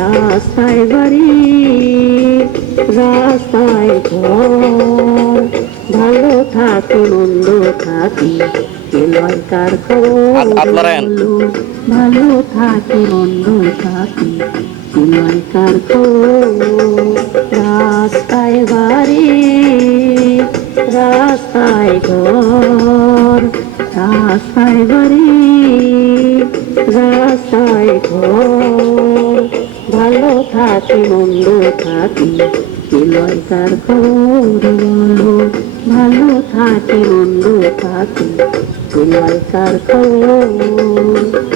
রাস্তায় বাড়ি রাস্তায় ঘর। ভালো থাকি মন্দ থাকি নয় কার খবর? ভালো থাকি মন্দ থাকি নয় কার খবর। রাস্তায় বাড়ি রাস্তায় ঘর। রাস্তায় বাড়ি রাস্তায় ঘর। ভালো থাকি মন্দ থাকি লয়কার খবর বলো ভালো থাকি মন্দ থাকি লয়কার খবর